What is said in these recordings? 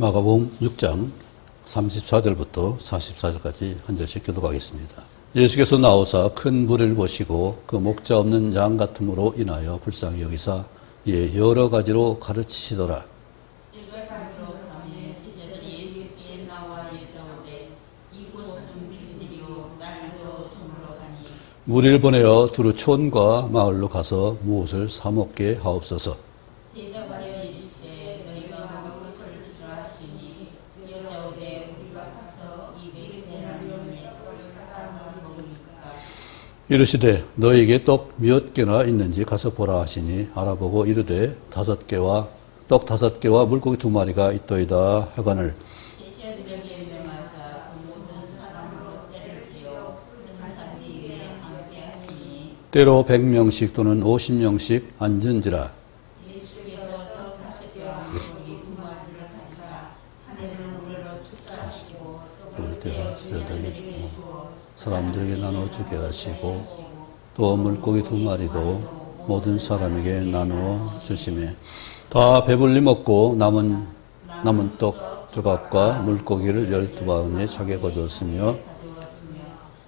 마가복음 6장 34절부터 44절까지 한 절씩 교독하겠습니다. 예수께서 나오사 큰 무리를 보시고 그 목자 없는 양 같음으로 인하여 불쌍히 여기사 이에 여러 가지로 가르치시더라. 무리를 보내어 두루 촌과 마을로 가서 무엇을 사 먹게 하옵소서. 이르시되 너에게 떡 몇 개나 있는지 가서 보라 하시니 알아보고 이르되 5개와 떡 5개와 물고기 2마리가 있더이다 하거늘 때로 100명씩 또는 50명씩 앉은지라. 사람들에게 나눠주게 하시고 또 물고기 2마리도 모든 사람에게 나누어 주시매 다 배불리 먹고 남은 떡 조각과 물고기를 12바구니에 차게 거두었으며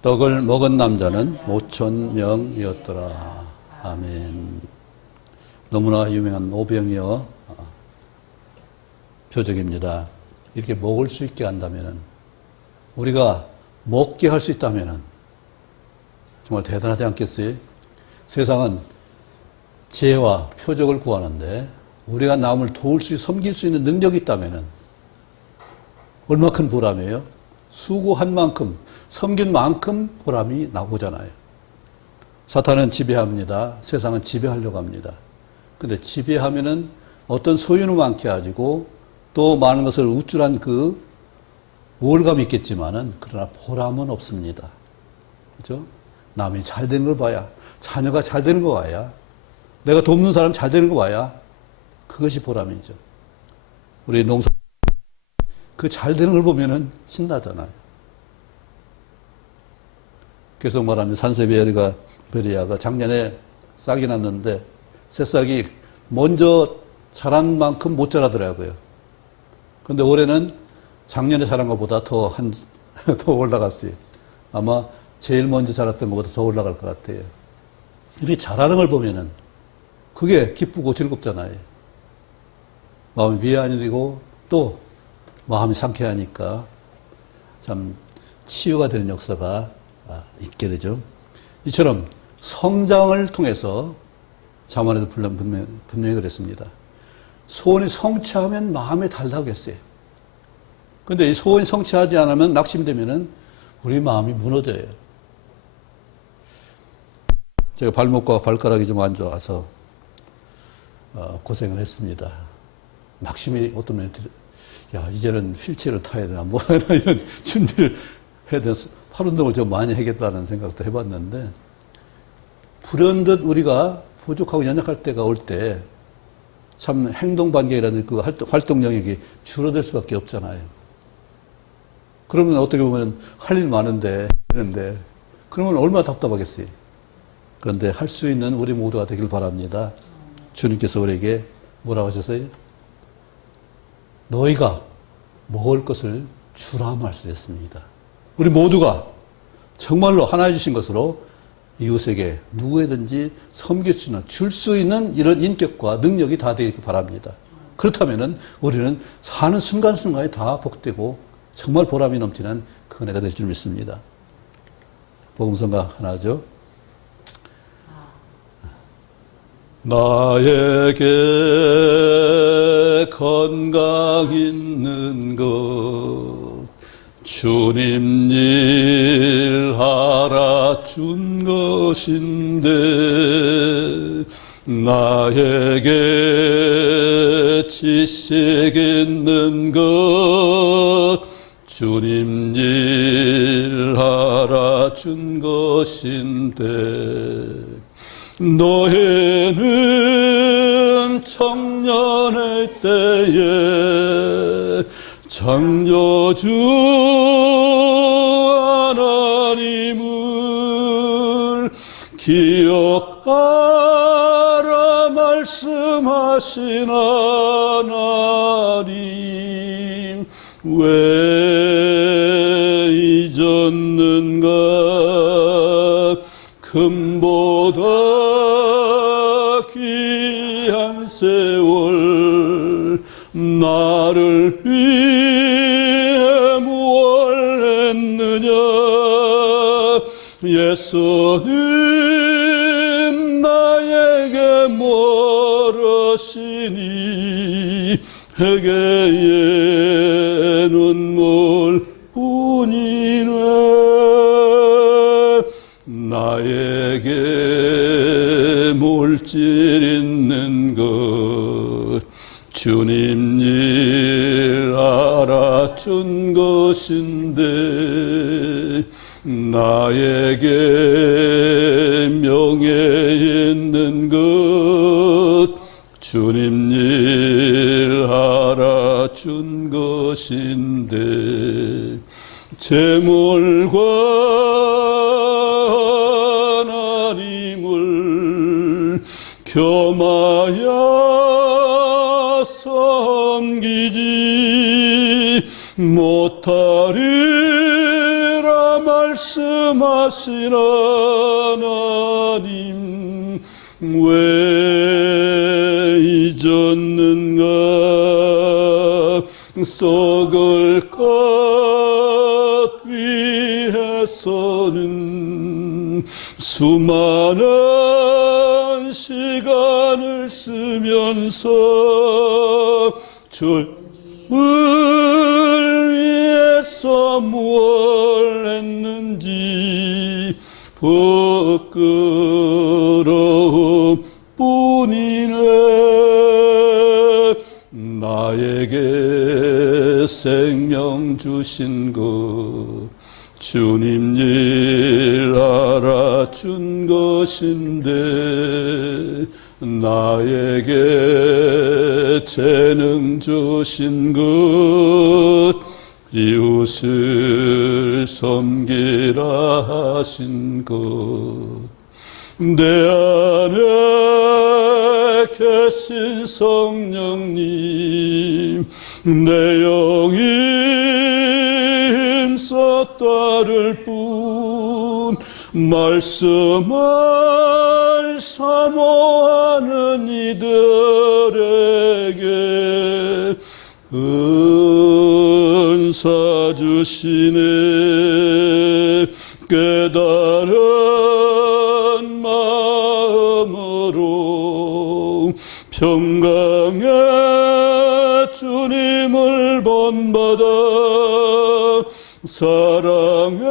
떡을 먹은 남자는 5,000명이었더라. 아멘. 너무나 유명한 오병이어 표적입니다. 이렇게 먹을 수 있게 한다면 우리가 먹게 할 수 있다면 정말 대단하지 않겠어요? 세상은 지혜와 표적을 구하는데 우리가 남을 도울 수, 섬길 수 있는 능력이 있다면 얼마 큰 보람이에요? 수고한 만큼, 섬긴 만큼 보람이 나오잖아요. 사탄은 지배합니다. 세상은 지배하려고 합니다. 근데 지배하면은 어떤 소유는 많게 가지고 또 많은 것을 우쭐한 그 우월감이 있겠지만은 그러나 보람은 없습니다. 그죠? 남이 잘 되는 걸 봐야, 자녀가 잘 되는 거 봐야, 내가 돕는 사람 잘 되는 거 봐야 그것이 보람이죠. 우리 농사 그 잘 되는 걸 보면은 신나잖아요. 계속 말하면 산세베리아가 작년에 싹이 났는데 새싹이 먼저 자란 만큼 못 자라더라고요. 그런데 올해는 작년에 자란 것보다 더 올라갔어요. 아마 제일 먼저 자랐던 것보다 더 올라갈 것 같아요. 이렇게 자라는 걸 보면은 그게 기쁘고 즐겁잖아요. 마음이 미안해지고 또 마음이 상쾌하니까 참 치유가 되는 역사가 있게 되죠. 이처럼 성장을 통해서 잠언에도 분명히 그랬습니다. 소원이 성취하면 마음에 달다고 했어요. 근데 이 소원이 성취하지 않으면 낙심되면은 우리 마음이 무너져요. 제가 발목과 발가락이 좀 안 좋아서 고생을 했습니다. 낙심이 어떤 면에 야 이제는 휠체어를 타야 되나 뭐 이런 준비를 해야 되나 팔 운동을 좀 많이 해야겠다는 생각도 해봤는데 불현듯 우리가 부족하고 연약할 때가 올 때 참 행동 반경이라는 그 활동 영역이 줄어들 수밖에 없잖아요. 그러면 어떻게 보면 할 일 많은데 이런데 그러면 얼마나 답답하겠어요. 그런데 할 수 있는 우리 모두가 되길 바랍니다. 주님께서 우리에게 뭐라고 하셨어요? 너희가 먹을 것을 주라 말씀했습니다. 우리 모두가 정말로 하나 주신 것으로 이웃에게 누구에든지 섬길 수 있는, 줄 수 있는 이런 인격과 능력이 다 되길 바랍니다. 그렇다면 우리는 사는 순간순간이 다 복되고 정말 보람이 넘치는 그 은혜가 될 줄 믿습니다. 복음성가 하나죠. 나에게 건강 있는 것 주님 일 알아준 것인데 나에게 지식 있는 것 주님 일 알아준 것인데 너희는 청년의 때에 창조주 하나님을 기억하라 말씀하시나니 왜 잊었는가 금보다 귀한 세월 나를 위해 무얼 했느냐 예수님 나에게 멀으시니 회개의 눈물 뿐이네 나에게 물질 있는 것 주님 일 알아준 것인데 나에게 명예 있는 것 주님 일 알아준 것인데 재물과 하나님을 겸하여 섬기지 못하리라 말씀하신 하나님 왜 잊었는가 썩을 것 위해서는 수많은 시간을 쓰면서 주를 위해서 무엇을 했는지 부끄러움 뿐이네 나에게 생명 주신 것 주님 일 알아준 것인데 나에게 재능 주신 것 이웃을 섬기라 하신 것 내 안에 계신 성령님 내 영이 힘써 따를 뿐 말씀을 사모하는 이들에게 은사 주시네 깨달은 마음으로 평강의 주님을 본받아 사랑의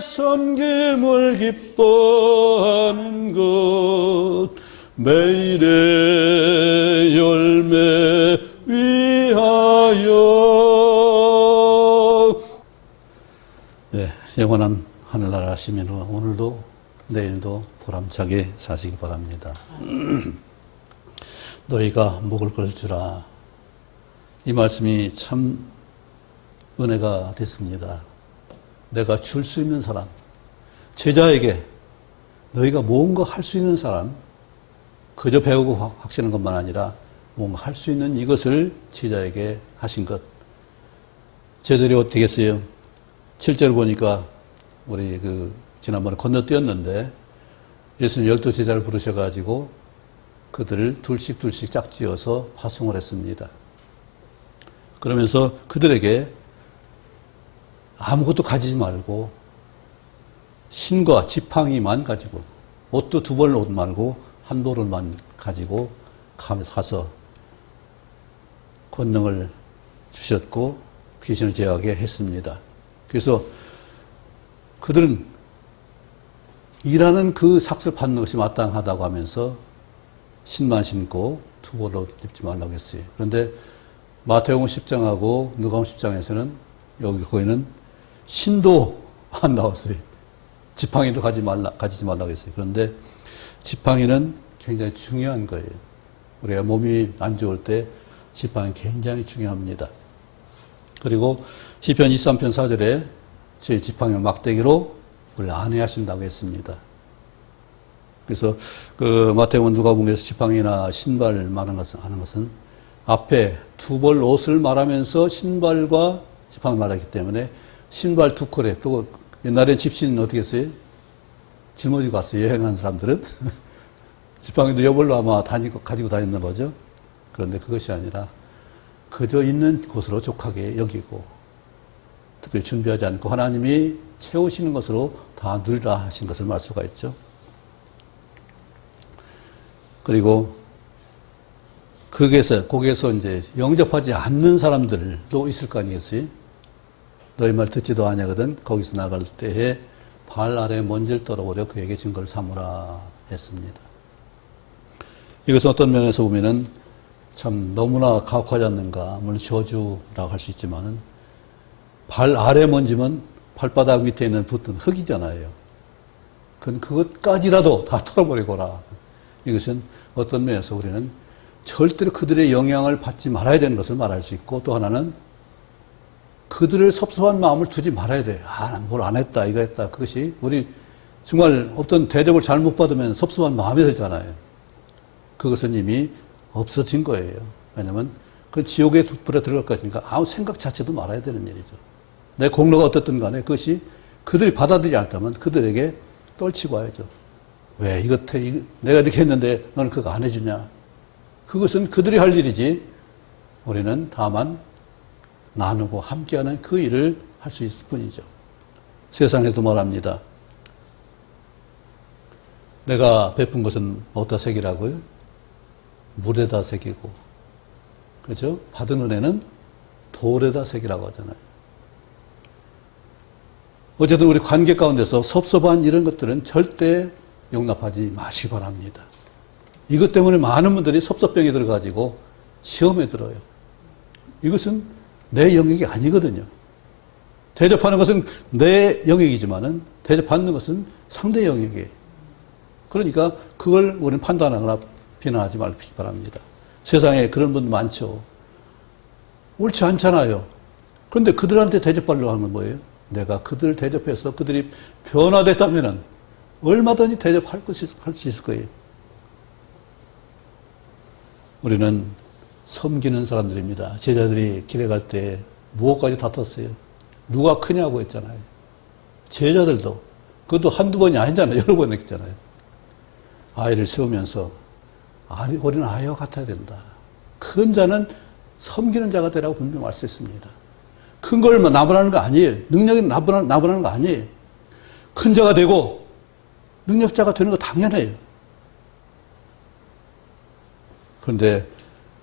섬김을 기뻐하는 것 매일의 열매 위하여 네, 영원한 하늘나라 시민으로 오늘도 내일도 보람차게 사시기 바랍니다. 너희가 먹을 걸 주라. 이 말씀이 참 은혜가 됐습니다. 내가 줄 수 있는 사람, 제자에게 너희가 뭔가 할 수 있는 사람, 그저 배우고 학시는 것만 아니라 뭔가 할 수 있는 이것을 제자에게 하신 것. 제자들이 어떻게 했어요? 7절 보니까 우리 지난번에 건너뛰었는데 예수님 12제자를 부르셔가지고 그들을 둘씩 짝지어서 파송을 했습니다. 그러면서 그들에게 아무것도 가지지 말고 신과 지팡이만 가지고 옷도 2벌 옷 말고 1벌만 가지고 가서 권능을 주셨고 귀신을 제어하게 했습니다. 그래서 그들은 일하는 그 삭을 받는 것이 마땅하다고 하면서 신만 신고 2벌 옷 입지 말라고 했어요. 그런데 마태복음 10장하고 누가복음 10장에서는 거기는 신도 안 나왔어요. 지팡이도 가지지 말라고 했어요. 그런데 지팡이는 굉장히 중요한 거예요. 우리가 몸이 안 좋을 때 지팡이 굉장히 중요합니다. 그리고 시편 23편 4절에 제 지팡이를 막대기로 우리를 안위하신다고 했습니다. 그래서 마태복음 누가복음에서 지팡이나 신발 말하는 것은 앞에 두 벌 옷을 말하면서 신발과 지팡이를 말하기 때문에 신발 두 컬에 또 옛날엔 집신 어떻게 했어요? 짊어지고 갔어요. 여행한 사람들은. 지팡이도 여벌로 아마 가지고 다녔나 보죠. 그런데 그것이 아니라 그저 있는 곳으로 족하게 여기고 특별히 준비하지 않고 하나님이 채우시는 것으로 다 누리라 하신 것을 말 수가 있죠. 그리고 거기에서 이제 영접하지 않는 사람들도 있을 거 아니겠어요? 너희 말 듣지도 아니하거든 거기서 나갈 때에 발 아래 먼지를 떨어버려 그에게 증거를 삼으라 했습니다. 이것은 어떤 면에서 보면은 참 너무나 가혹하지 않는가. 물론 저주라고 할 수 있지만은 발 아래 먼지면 발바닥 밑에 있는 붙은 흙이잖아요. 그것까지라도 다 털어버리거라. 이것은 어떤 면에서 우리는 절대로 그들의 영향을 받지 말아야 되는 것을 말할 수 있고 또 하나는 그들을 섭섭한 마음을 두지 말아야 돼. 뭘 안 했다, 이거 했다. 그것이 우리 정말 어떤 대접을 잘못 받으면 섭섭한 마음이 들잖아요. 그것은 이미 없어진 거예요. 왜냐하면 그 지옥의 불에 들어갈 것이니까 아무 생각 자체도 말아야 되는 일이죠. 내 공로가 어떻든 간에 그것이 그들이 받아들이지 않다면 그들에게 떨치고 와야죠. 왜 내가 이렇게 했는데 너는 그거 안 해주냐. 그것은 그들이 할 일이지 우리는 다만 나누고 함께하는 그 일을 할 수 있을 뿐이죠. 세상에도 말합니다. 내가 베푼 것은 어디다 새기라고요? 물에다 새기고, 그렇죠? 받은 은혜는 돌에다 새기라고 하잖아요. 어쨌든 우리 관계 가운데서 섭섭한 이런 것들은 절대 용납하지 마시기 바랍니다. 이것 때문에 많은 분들이 섭섭병이 들어가지고 시험에 들어요. 이것은 내 영역이 아니거든요. 대접하는 것은 내 영역이지만은 대접받는 것은 상대 영역이에요. 그러니까 그걸 우리는 판단하거나 비난하지 말기 바랍니다. 세상에 그런 분들 많죠. 옳지 않잖아요. 그런데 그들한테 대접하려고 하는 건 뭐예요? 내가 그들을 대접해서 그들이 변화됐다면은 얼마든지 대접할 수 있을 거예요. 우리는 섬기는 사람들입니다. 제자들이 길에 갈 때 무엇까지 다퉜어요? 누가 크냐고 했잖아요. 제자들도. 그것도 한두 번이 아니잖아요. 여러 번 했잖아요. 아이를 세우면서 우리는 아이와 같아야 된다. 큰 자는 섬기는 자가 되라고 분명히 말씀했습니다. 큰 걸 나분하는 거 아니에요. 능력이 나분하는 거 아니에요. 큰 자가 되고 능력자가 되는 거 당연해요. 그런데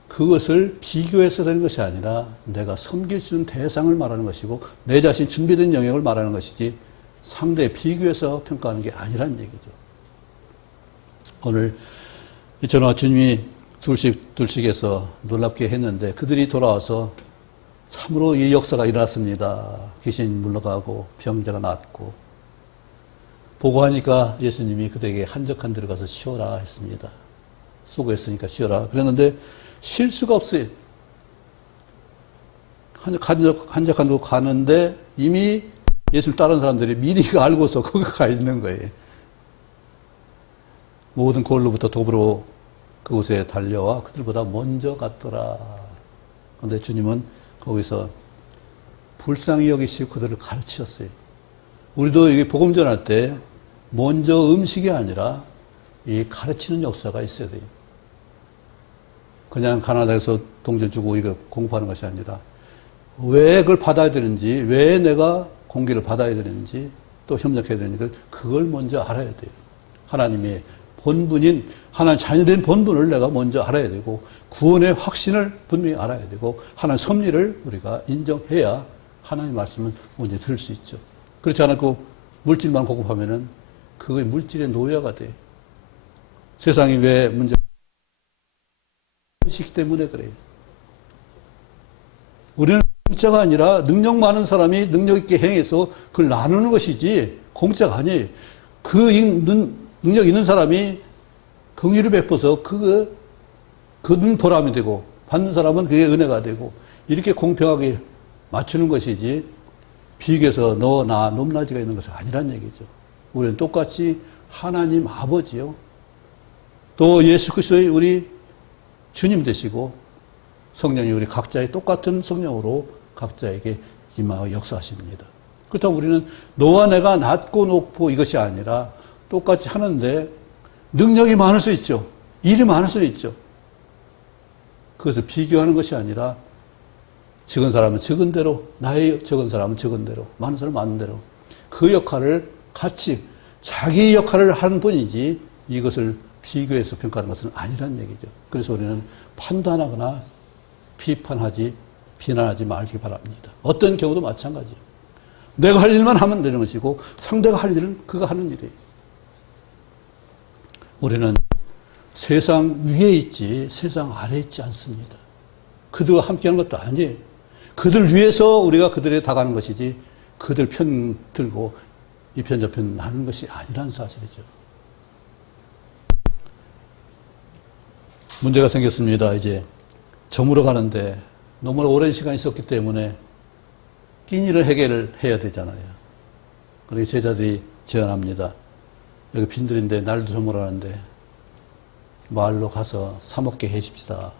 그것을 비교해서 되는 것이 아니라 내가 섬길 수 있는 대상을 말하는 것이고 내 자신 준비된 영역을 말하는 것이지 상대에 비교해서 평가하는 게 아니란 얘기죠. 오늘 저와 주님이 둘씩에서 놀랍게 했는데 그들이 돌아와서 참으로 이 역사가 일어났습니다. 귀신 물러가고 병자가 낫고 보고하니까 예수님이 그들에게 한적한 데로 가서 쉬어라 했습니다. 수고했으니까 쉬어라. 그랬는데 쉴 수가 없어요. 한적한 데 가는데 이미 예수를 따르는 사람들이 미리 알고서 거기 가 있는 거예요. 모든 골로부터 도보로 그곳에 달려와 그들보다 먼저 갔더라. 그런데 주님은 거기서 불쌍히 여기시고 그들을 가르치셨어요. 우리도 여기 복음 전할 때 먼저 음식이 아니라 이 가르치는 역사가 있어야 돼요. 그냥 가나다에서 동전 주고 이거 공부하는 것이 아니라 왜 그걸 받아야 되는지, 왜 내가 공기를 받아야 되는지, 또 협력해야 되는지 그걸 먼저 알아야 돼요. 하나님의 본분인 하나님 자녀된 본분을 내가 먼저 알아야 되고 구원의 확신을 분명히 알아야 되고 하나님 섭리를 우리가 인정해야 하나님의 말씀을 먼저 들을 수 있죠. 그렇지 않고 물질만 공급하면은 그게 물질의 노예가 돼요. 세상이 왜 문제가 의식 때문에 그래요. 우리는 공짜가 아니라 능력 많은 사람이 능력 있게 행해서 그걸 나누는 것이지 공짜가 아니에요. 그 능력 있는 사람이 긍휼을 베풀어서 그는 보람이 되고 받는 사람은 그게 은혜가 되고 이렇게 공평하게 맞추는 것이지 비교해서 너, 나, 높낮이가 있는 것은 아니란 얘기죠. 우리는 똑같이 하나님 아버지요. 또 예수 그리스도의 우리 주님 되시고 성령이 우리 각자의 똑같은 성령으로 각자에게 임하여 역사하십니다. 그렇다고 우리는 너와 내가 낮고 높고 이것이 아니라 똑같이 하는데 능력이 많을 수 있죠. 일이 많을 수 있죠. 그것을 비교하는 것이 아니라 적은 사람은 적은 대로, 나의 적은 사람은 적은 대로, 많은 사람은 많은 대로 그 역할을 같이 자기 역할을 하는 뿐이지 이것을 비교해서 평가하는 것은 아니란 얘기죠. 그래서 우리는 판단하거나 비난하지 말기 바랍니다. 어떤 경우도 마찬가지예요. 내가 할 일만 하면 되는 것이고 상대가 할 일은 그가 하는 일이에요. 우리는 세상 위에 있지 세상 아래에 있지 않습니다. 그들과 함께하는 것도 아니에요. 그들 위해서 우리가 그들에 다가가는 것이지 그들 편 들고 이 편 저 편 하는 것이 아니라는 사실이죠. 문제가 생겼습니다. 이제 저물어 가는데 너무나 오랜 시간이 있었기 때문에 끼니를 해결을 해야 되잖아요. 그래서 제자들이 제안합니다. 여기 빈들인데 날도 저물어가는데 마을로 가서 사 먹게 해줍시다.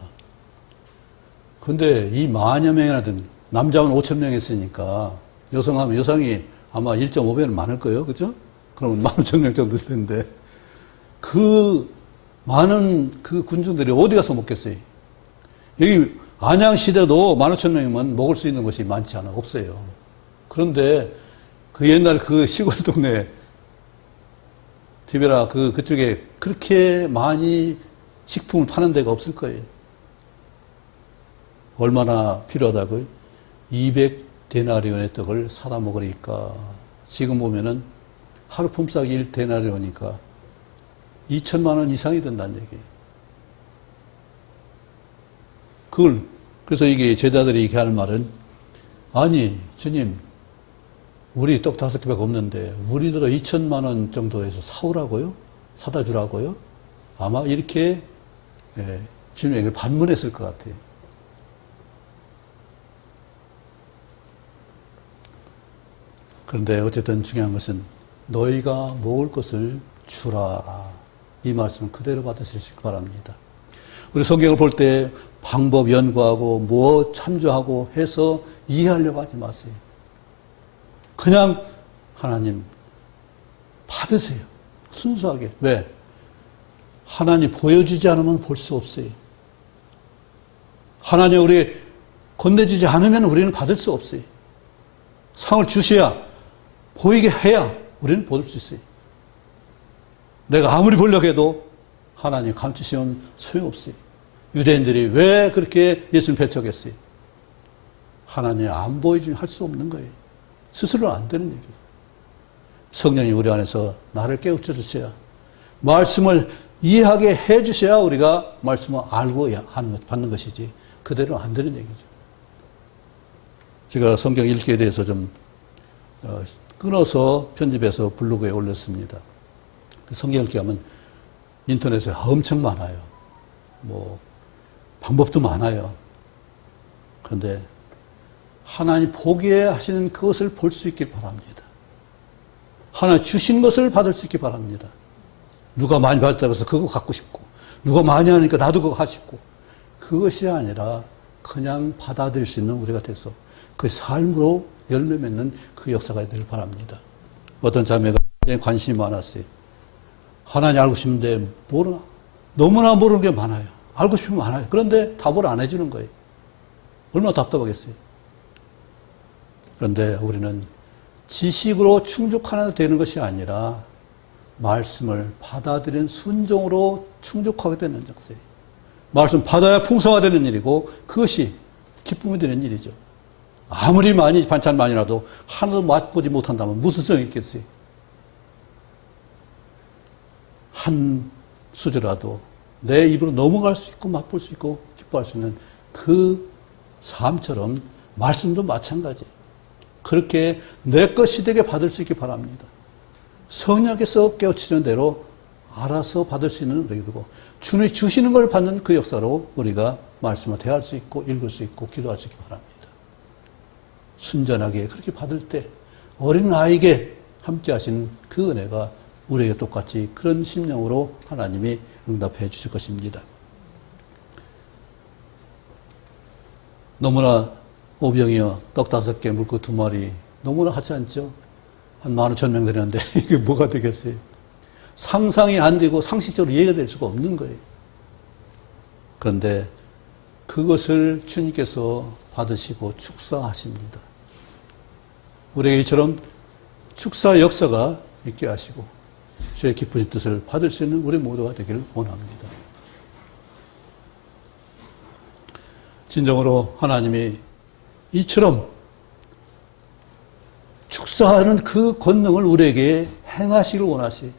근데 이 만여 명이나 된 남자는 5천 명 했으니까 여성하면 여성이 아마 1.5배는 많을 거예요. 그죠? 그러면 15,000명 정도 될 텐데 그 많은 그 군중들이 어디 가서 먹겠어요? 여기 안양시대도 15,000명이면 먹을 수 있는 것이 많지 않아. 없어요. 그런데 그 옛날 그 시골 동네 디베라 그쪽에 그렇게 많이 식품을 파는 데가 없을 거예요. 얼마나 필요하다고요? 200데나리온의 떡을 사다 먹으니까 지금 보면은 하루 품삯이 1데나리온이니까 2천만 원 이상이 된다는 얘기예요. 그래서 이게 제자들이 이렇게 하는 말은 아니 주님 우리 떡 5개밖에 없는데 우리들은 2천만 원 정도에서 사오라고요? 사다 주라고요? 아마 이렇게 주님에게 반문했을 것 같아요. 그런데 어쨌든 중요한 것은 너희가 먹을 것을 주라. 이 말씀은 그대로 받으시기 바랍니다. 우리 성경을 볼 때 방법 연구하고 뭐 참조하고 해서 이해하려고 하지 마세요. 그냥 하나님 받으세요. 순수하게. 왜? 하나님 보여주지 않으면 볼 수 없어요. 하나님 우리 건네주지 않으면 우리는 받을 수 없어요. 상을 주셔야 보이게 해야 우리는 볼 수 있어요. 내가 아무리 보려고 해도 하나님 감추시면 소용없어요. 유대인들이 왜 그렇게 예수를 배척했어요? 하나님 안 보여주면 할 수 없는 거예요. 스스로는 안 되는 얘기예요. 성령이 우리 안에서 나를 깨우쳐 주셔야 말씀을 이해하게 해 주셔야 우리가 말씀을 알고 받는 것이지 그대로 안 되는 얘기죠. 제가 성경 읽기에 대해서 좀 끊어서 편집해서 블로그에 올렸습니다. 성경 읽기 하면 인터넷에 엄청 많아요. 뭐 방법도 많아요. 그런데 하나님 보게 하시는 그것을 볼 수 있길 바랍니다. 하나님 주신 것을 받을 수 있길 바랍니다. 누가 많이 받았다고 해서 그거 갖고 싶고 누가 많이 하니까 나도 그거 하고 싶고 그것이 아니라 그냥 받아들일 수 있는 우리가 돼서 그 삶으로 열매 맺는 그 역사가 되길 바랍니다. 어떤 자매가 관심이 많았어요. 하나님 알고 싶은데 모르나? 너무나 모르는 게 많아요. 알고 싶으면 많아요. 그런데 답을 안 해주는 거예요. 얼마나 답답하겠어요. 그런데 우리는 지식으로 충족하는 되는 것이 아니라 말씀을 받아들이는 순종으로 충족하게 되는 역사예요. 말씀 받아야 풍성화되는 일이고 그것이 기쁨이 되는 일이죠. 아무리 많이 반찬 많이라도 하나도 맛보지 못한다면 무슨 소용이 있겠어요? 한 수저라도 내 입으로 넘어갈 수 있고 맛볼 수 있고 기뻐할 수 있는 그 삶처럼 말씀도 마찬가지예요. 그렇게 내 것이 되게 받을 수 있기 바랍니다. 성령께서 깨우치는 대로 알아서 받을 수 있는 우리고 주님이 주시는 걸 받는 그 역사로 우리가 말씀을 대할 수 있고 읽을 수 있고 기도할 수 있기 바랍니다. 순전하게 그렇게 받을 때 어린 아이에게 함께 하신 그 은혜가 우리에게 똑같이 그런 심령으로 하나님이 응답해 주실 것입니다. 너무나 오병이어 떡 5개, 물고 2마리. 너무나 하지 않죠? 한 15,000명 되는데 이게 뭐가 되겠어요? 상상이 안 되고 상식적으로 이해가 될 수가 없는 거예요. 그런데 그것을 주님께서 받으시고 축사하십니다. 우리에게 이처럼 축사 역사가 있게 하시고 주의 기쁘신 뜻을 받을 수 있는 우리 모두가 되기를 원합니다. 진정으로 하나님이 이처럼 축사하는 그 권능을 우리에게 행하시길 원하시.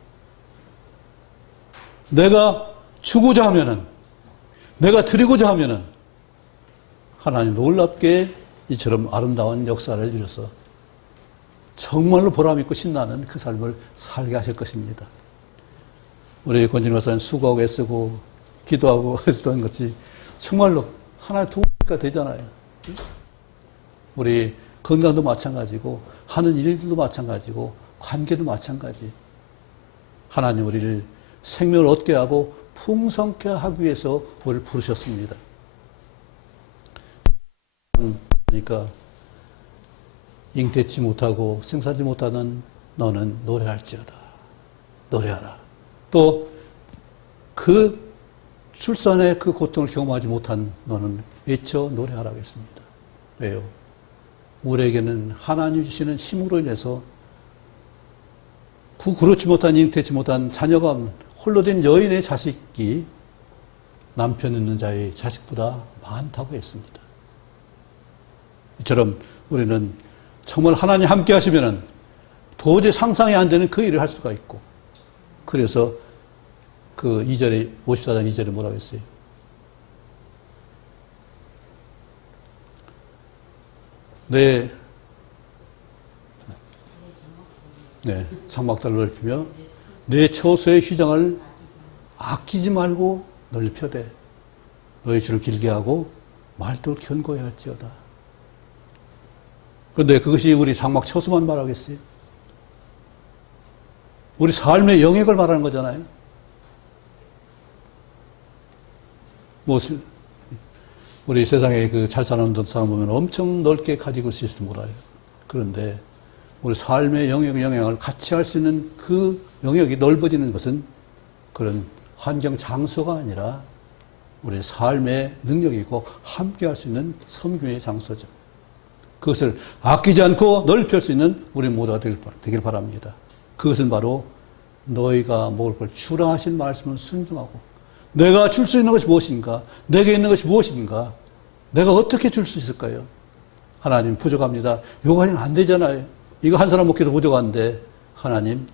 내가 주고자 하면은, 내가 드리고자 하면은 하나님 놀랍게 이처럼 아름다운 역사를 이뤄서 정말로 보람있고 신나는 그 삶을 살게 하실 것입니다. 우리 권진희 목사님 수고하고 애쓰고 기도하고 했던 것이 정말로 하나의 도움이 되잖아요. 우리 건강도 마찬가지고 하는 일들도 마찬가지고 관계도 마찬가지. 하나님 우리를 생명을 얻게 하고 풍성케 하기 위해서 우리를 부르셨습니다. 그러니까 잉태치 못하고 생사지 못하는 너는 노래할지어다. 노래하라. 또 그 출산의 그 고통을 경험하지 못한 너는 외쳐 노래하라고 했습니다. 왜요? 우리에게는 하나님 주시는 힘으로 인해서 그렇지 못한 잉태치 못한 자녀가 홀로 된 여인의 자식이 남편 있는 자의 자식보다 많다고 했습니다. 이처럼 우리는 정말 하나님 함께 하시면은 도저히 상상이 안 되는 그 일을 할 수가 있고, 그래서 그 2절에, 54장 2절에 뭐라고 했어요? 네, 장막달을 넓히며 내 처소의 휘장을 아끼지 말고 넓혀대. 너의 줄을 길게 하고 말뚝을 견고히 할지어다. 그런데 그것이 우리 장막 처소만 말하겠어요? 우리 삶의 영역을 말하는 거잖아요. 우리 세상에 그 잘 사는 사람 보면 엄청 넓게 가지고 있을지 몰라요. 그런데 우리 삶의 영향을 같이 할 수 있는 그 영역이 넓어지는 것은 그런 환경 장소가 아니라 우리 삶의 능력이고 함께 할 수 있는 섬김의 장소죠. 그것을 아끼지 않고 넓힐 수 있는 우리 모두가 되길 바랍니다. 그것은 바로 너희가 먹을 걸 주라 하신 말씀을 순종하고, 내가 줄 수 있는 것이 무엇인가? 내게 있는 것이 무엇인가? 내가 어떻게 줄 수 있을까요? 하나님 부족합니다. 요거 안 되잖아요. 이거 한 사람 먹기도 부족한데 하나님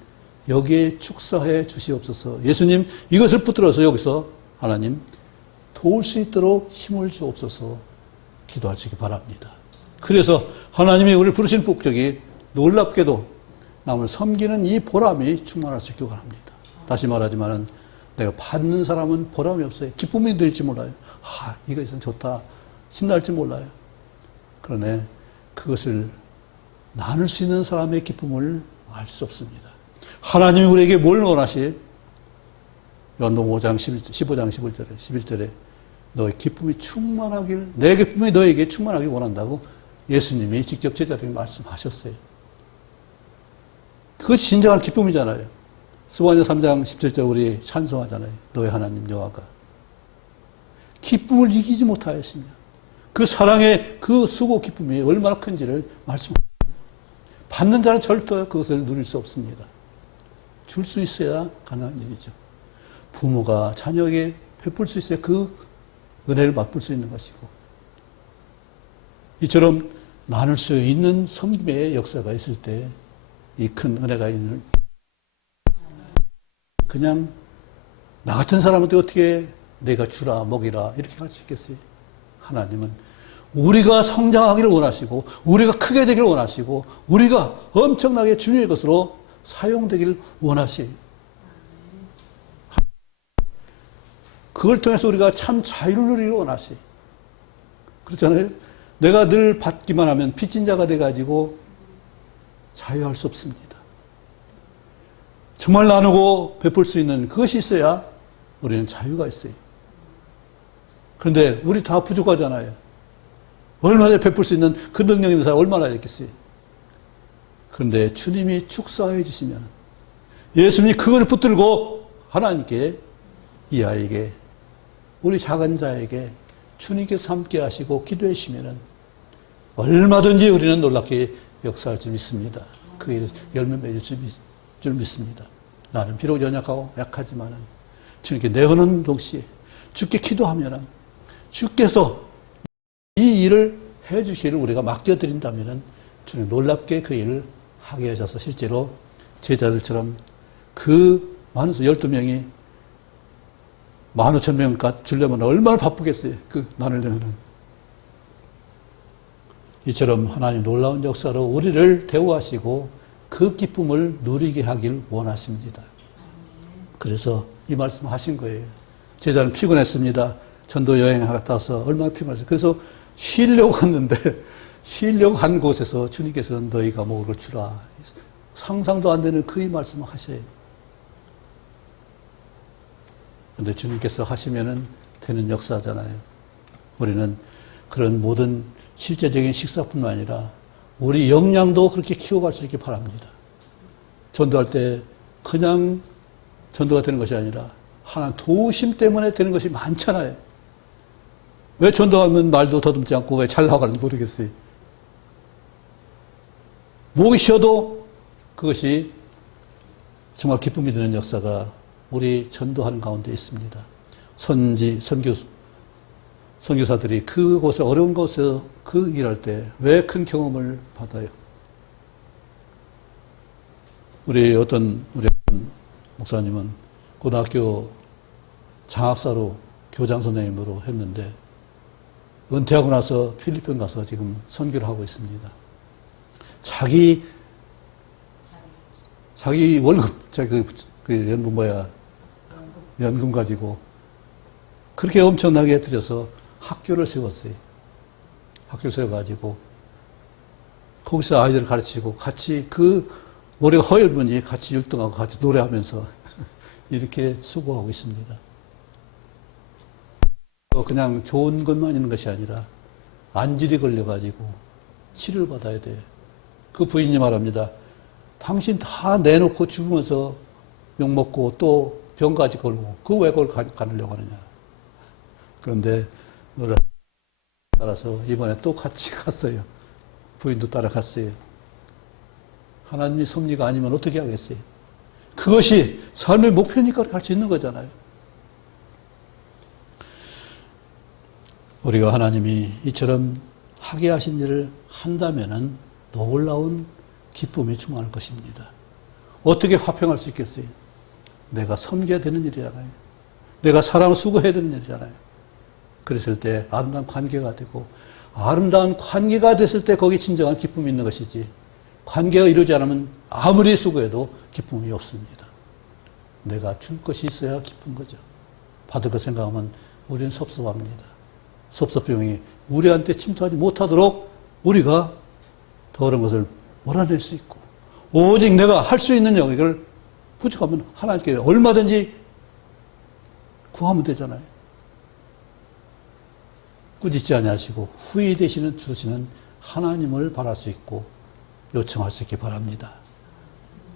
여기에 축사해 주시옵소서. 예수님 이것을 붙들어서 여기서 하나님 도울 수 있도록 힘을 주옵소서 기도하시기 바랍니다. 그래서 하나님이 우리를 부르신 목적이 놀랍게도 남을 섬기는 이 보람이 충만할 수 있기 바랍니다. 다시 말하지만은 내가 받는 사람은 보람이 없어요. 기쁨이 될지 몰라요. 이거 있으면 좋다. 신날지 몰라요. 그러나 그것을 나눌 수 있는 사람의 기쁨을 알 수 없습니다. 하나님이 우리에게 뭘 원하시? 요한복음 5장 15장 11절에 너의 기쁨이 충만하길, 내 기쁨이 너에게 충만하길 원한다고 예수님이 직접 제자들에게 말씀하셨어요. 그것이 진정한 기쁨이잖아요. 스가랴 3장 17절 우리 찬송하잖아요. 너의 하나님 여호와가 기쁨을 이기지 못하였으며 그 사랑의 그 수고 기쁨이 얼마나 큰지를 말씀합니다. 받는 자는 절대 그것을 누릴 수 없습니다. 줄 수 있어야 가능한 일이죠. 부모가 자녀에게 베풀 수 있어야 그 은혜를 맛볼 수 있는 것이고, 이처럼 나눌 수 있는 섬김의 역사가 있을 때 이 큰 은혜가 있는, 그냥 나 같은 사람한테 어떻게 내가 주라 먹이라 이렇게 할 수 있겠어요? 하나님은 우리가 성장하기를 원하시고 우리가 크게 되기를 원하시고 우리가 엄청나게 주님의 것으로 사용되기를 원하시. 그걸 통해서 우리가 참 자유를 누리기를 원하시. 그렇잖아요? 내가 늘 받기만 하면 빚진 자가 돼가지고 자유할 수 없습니다. 정말 나누고 베풀 수 있는 그것이 있어야 우리는 자유가 있어요. 그런데 우리 다 부족하잖아요. 얼마나 베풀 수 있는 그 능력 있는 사람 얼마나 있겠어요. 그런데 주님이 축사해 주시면 예수님이 그걸 붙들고 하나님께 이 아이에게 우리 작은 자에게 주님께서 함께 하시고 기도해 주시면 얼마든지 우리는 놀랍게 역사할 줄 믿습니다. 그 일을 열매 맺을 줄 믿습니다. 나는 비록 연약하고 약하지만 주님께 내어놓는 동시에 주께 기도하면 주께서 이 일을 해 주시기를 우리가 맡겨드린다면 주님 놀랍게 그 일을 하게 하셔서 실제로 제자들처럼 그 많은 12명이 15,000명 주려면 얼마나 바쁘겠어요. 그 나누려면. 이처럼 하나님 놀라운 역사로 우리를 대우하시고 그 기쁨을 누리게 하길 원하십니다. 그래서 이 말씀 하신 거예요. 제자는 피곤했습니다. 전도 여행 갔다 와서 얼마나 피곤했어요. 그래서 쉬려고 갔는데 쉬려고 한 곳에서 주님께서 너희가 먹을 걸 주라. 상상도 안 되는 그 이 말씀을 하셔요. 그런데 주님께서 하시면은 되는 역사잖아요. 우리는 그런 모든 실제적인 식사뿐만 아니라 우리 역량도 그렇게 키워갈 수 있게 바랍니다. 전도할 때 그냥 전도가 되는 것이 아니라 하나님 도우심 때문에 되는 것이 많잖아요. 왜 전도하면 말도 더듬지 않고 왜 잘 나가는지 모르겠어요. 목이 쉬어도 그것이 정말 기쁨이 되는 역사가 우리 전도하는 가운데 있습니다. 선교사들이 그곳에 어려운 곳에서 그 일할 때 왜 큰 경험을 받아요? 우리 목사님은 고등학교 장학사로 교장 선생님으로 했는데 은퇴하고 나서 필리핀 가서 지금 선교를 하고 있습니다. 자기 월급, 연금 가지고 그렇게 엄청나게 들여서 학교를 세웠어요. 학교 세워가지고 거기서 아이들을 가르치고 같이 머리가 허연 분이 같이 율동하고 같이 노래하면서 이렇게 수고하고 있습니다. 그냥 좋은 것만 있는 것이 아니라 안질이 걸려가지고 치료를 받아야 돼요. 그 부인이 말합니다. 당신 다 내놓고 죽으면서 욕먹고 또 병까지 걸고 왜 그걸 가느려고 하느냐. 그런데 따라서 이번에 또 같이 갔어요. 부인도 따라갔어요. 하나님이 섭리가 아니면 어떻게 하겠어요? 그것이 삶의 목표니까 할 수 있는 거잖아요. 우리가 하나님이 이처럼 하게 하신 일을 한다면은 놀라운 기쁨이 충만할 것입니다. 어떻게 화평할 수 있겠어요? 내가 섬겨야 되는 일이잖아요. 내가 사랑을 수고해야 되는 일이잖아요. 그랬을 때 아름다운 관계가 되고 아름다운 관계가 됐을 때 거기 진정한 기쁨이 있는 것이지 관계가 이루지 않으면 아무리 수고해도 기쁨이 없습니다. 내가 줄 것이 있어야 기쁜 거죠. 받을 것 생각하면 우리는 섭섭합니다. 섭섭병이 우리한테 침투하지 못하도록 우리가 더 어려운 것을 몰아낼 수 있고 오직 내가 할 수 있는 영역을 부족하면 하나님께 얼마든지 구하면 되잖아요. 꾸짖지 아니하시고 후회 되시는 주시는 하나님을 바랄 수 있고 요청할 수 있기 바랍니다.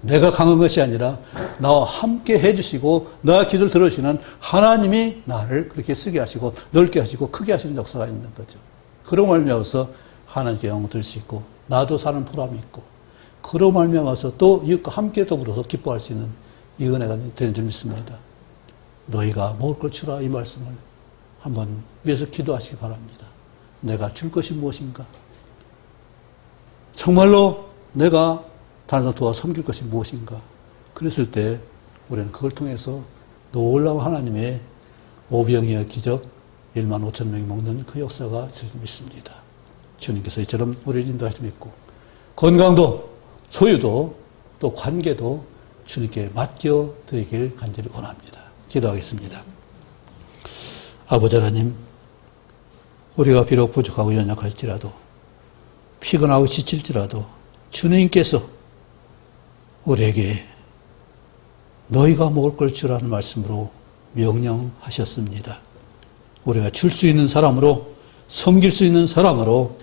내가 강한 것이 아니라 나와 함께 해주시고 나의 기도를 들어주시는 하나님이 나를 그렇게 쓰게 하시고 넓게 하시고 크게 하시는 역사가 있는 거죠. 그런 말미암아서 하나님께 영광 드릴 수 있고 나도 사는 보람이 있고 그런 말미암아서 또 이웃과 함께 더불어서 기뻐할 수 있는 이 은혜가 되는 줄 믿습니다. 너희가 먹을 걸 주라 이 말씀을 한번 위해서 기도하시기 바랍니다. 내가 줄 것이 무엇인가? 정말로 내가 다른 사람 도와 섬길 것이 무엇인가? 그랬을 때 우리는 그걸 통해서 놀라운 하나님의 오병이어 기적 15,000명이 먹는 그 역사가 있을 줄 믿습니다. 주님께서 이처럼 우리를 인도할 줄 믿고 건강도 소유도 또 관계도 주님께 맡겨드리길 간절히 원합니다. 기도하겠습니다. 아버지 하나님, 우리가 비록 부족하고 연약할지라도 피곤하고 지칠지라도 주님께서 우리에게 너희가 먹을 걸 주라는 말씀으로 명령하셨습니다. 우리가 줄 수 있는 사람으로 섬길 수 있는 사람으로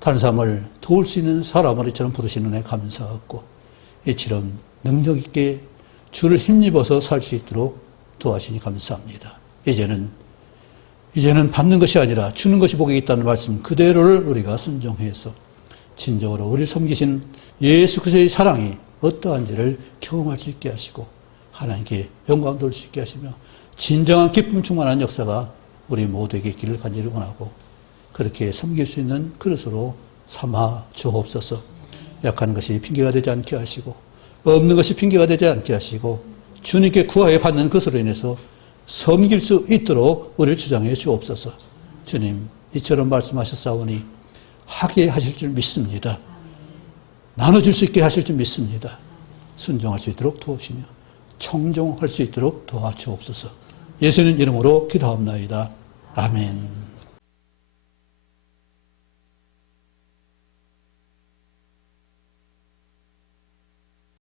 다른 사람을 도울 수 있는 사람으로 이처럼 부르시는 애 감사하고 이처럼 능력 있게 주를 힘입어서 살 수 있도록 도와주시니 감사합니다. 이제는 받는 것이 아니라 주는 것이 복이 있다는 말씀 그대로를 우리가 순종해서 진정으로 우리를 섬기신 예수 그리스도의 사랑이 어떠한지를 경험할 수 있게 하시고 하나님께 영광 돌릴 수 있게 하시며 진정한 기쁨 충만한 역사가 우리 모두에게 있기를 간절히 원하고 그렇게 섬길 수 있는 그릇으로 삼아 주옵소서. 약한 것이 핑계가 되지 않게 하시고 없는 것이 핑계가 되지 않게 하시고 주님께 구하여 받는 것으로 인해서 섬길 수 있도록 우리를 주장해 주옵소서. 주님 이처럼 말씀하셨사오니 하게 하실 줄 믿습니다. 나눠줄 수 있게 하실 줄 믿습니다. 순종할 수 있도록 도우시며 청종할 수 있도록 도와주옵소서. 예수님 이름으로 기도합나이다. 아멘.